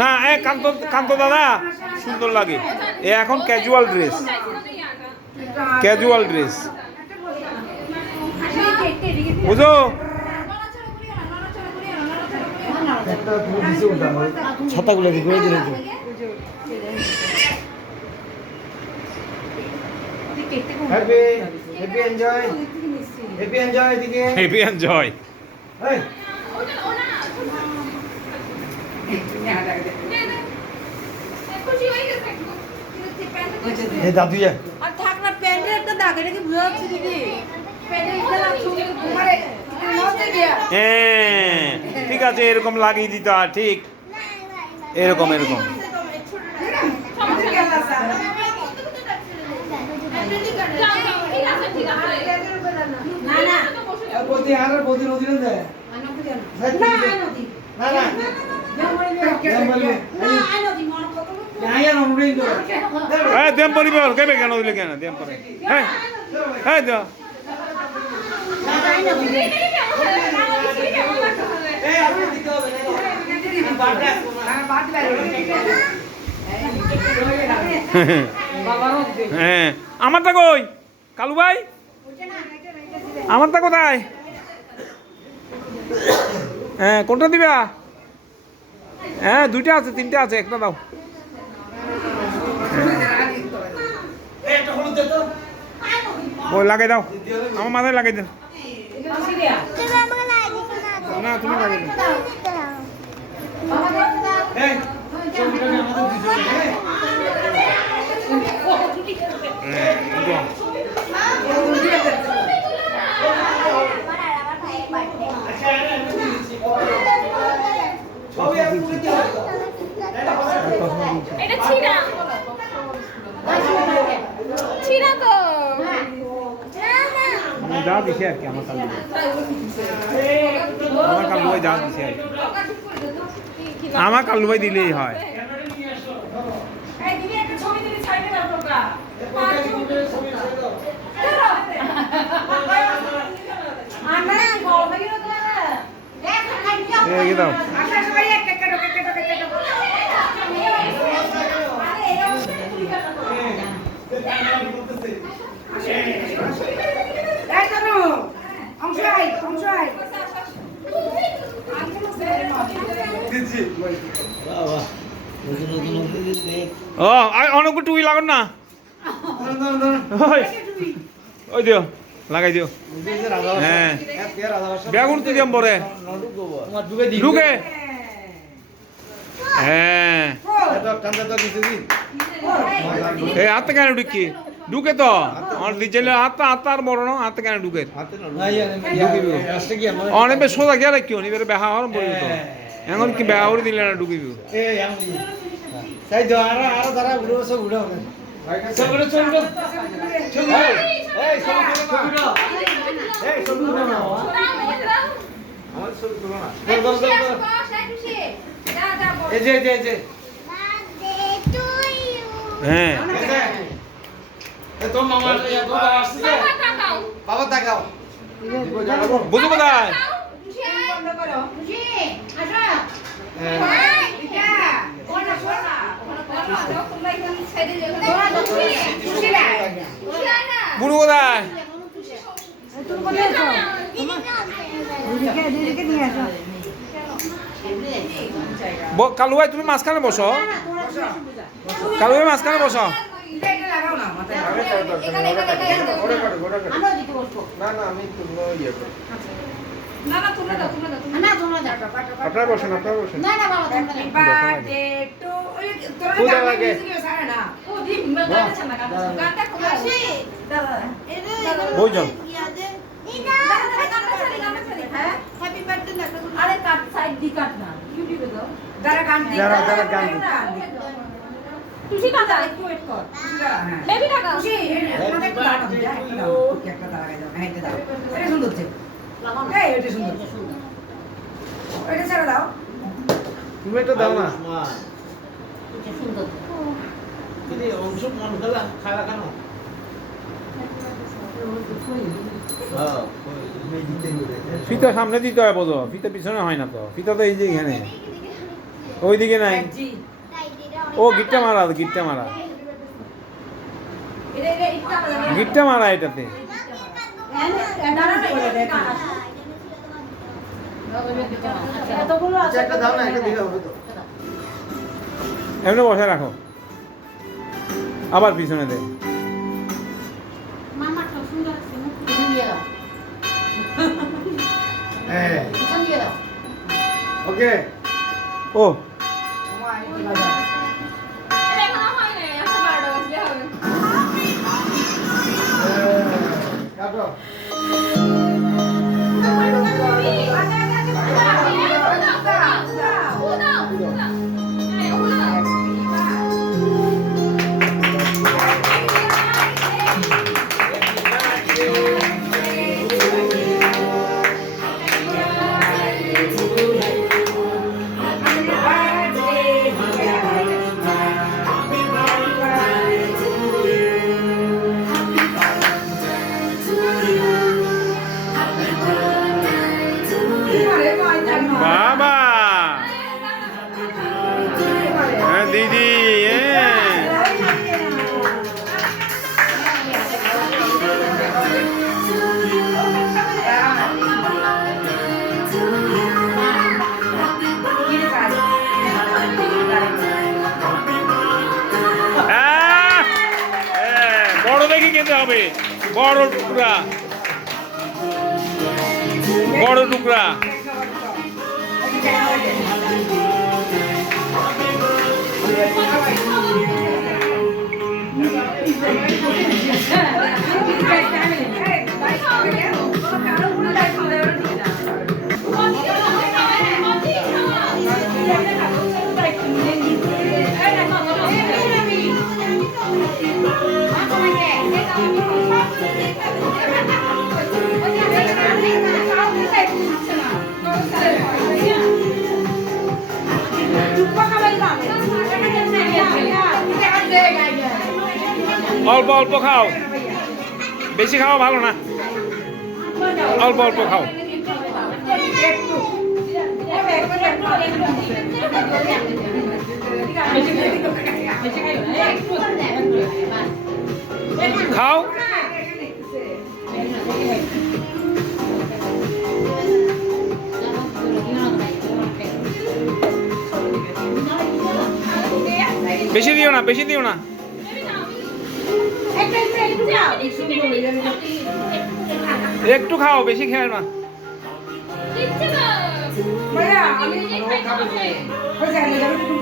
না কান্ত কান্ত দাদা সুন্দর লাগে এ এখন ক্যাজুয়াল ড্রেস বুঝো ছাতাগুলো ঘুরে দিলে হ্যাপি এনজয় এদিকে হ্যাপি এনজয় এই দাদু যা আর থাক না প্যান্টের একটা দাগ এটা কি বুঝা যাচ্ছে দিদি প্যান্টের একটা দাগ ছবি তোমারে নজে গিয়া হ্যাঁ ঠিক আছে এরকম লাগিয়ে দিতে হয় ঠিক এরকম না না বদি আর বদি নদী না যায় না না না দেম পরিবার কেবে কেন দিলে কেন দেম পরে হ্যাঁ হ্যাঁ যা হ্যাঁ আমারটা কই কালু ভাই আমারটা কোথায় হ্যাঁ কোনটা দিবা হ্যাঁ দুইটা আছে তিনটা আছে একটা দাও ওই লাগাই দাও আমার মাথায় লাগাই দেন না তুমি লাগাই দাও এটা ছিড়া ছিড়া তো যা দিছে আর কি আমার কালু ভাই যা দিছে আর কি আমার কালু ভাই দিলেই হয় এই দিদি একটা ছবি দিদি ছাইড়ে দাও তোমরা আমরা গল্প গিয়ে তো না এই দাও আমরা সবাই এক এক কাটো আরে এই অবস্থা তুই কাটো এই কাটো অংশ আই ও অনেক টুই লাগুন না ওই দিও লাগাই দিও হ্যাঁ বেগুন তো দিম পরে ঢুকে হ্যাঁ এই হাতে কেন ঢুকি ঢুকে তো আমার দিচ্ছিল হাতটা আর বড় না হাতে কেন ঢুকে অনেক বেশ সোজা গিয়ে রাখিও নি বেড়ে বেহা হরম বলি তো এখন কি বেহা করে দিলে না ঢুকিব হ্যাঁ বাবা তাকাও বুঝো কোথায় বুড়ো কোথায় কালু ভাই তুমি মাঝখানে বসো কালু ভাই মাঝখানে বসো আপনারা বসেন বইজন আরে কাট সাইড দি কাট না ইউটিউবে দাও যারা গান খুশি কাটা একটু ওয়েট কর বেবি টাকা খুশি একটা লাগাই দাও হ্যাঁ এটা দাও এটা সুন্দর হচ্ছে এই এটা সুন্দর এটা ছেড়ে দাও তুমি এটা দাও না এটা সুন্দর অংশ মন গেলা খালা কেন ফিতা সামনে দিতে হয় বোঝো, ফিতা পিছনে হয় না তো, ফিতা তো এই যে এখানে, ওইদিকে নাই। জি ও গিটটা মারা, গিটটা মারা, এটা ইচ্ছা করে গিটটা মারা এটাতে। এতগুলো আছে একটা দাও না, একটা দিলে হবে তো। এমনি বসে রাখো, আবার পিছনে দে। হ্যাঁ ওকে ও সময় বাজার এটা এখনো হয় নাই, এখন 12টা বাজলে হবে। কাটো বাবা, হ্যাঁ দিদি, হ্যাঁ আহ! হ্যাঁ, বড় দেখে খেতে হবে, বড় টুকরা, বড় টুকরা। অল্প অল্প খাও, বেশি খাওয়া ভালো না, অল্প অল্প খাও। খাও, বেশি দিও না, বেশি দিও না। একটু খাও, বেশি খেয়ে না। দিচ্ছে তো। ভাইয়া আমি এই যে খাইতে হবে। ওই জায়গায় যাবে তো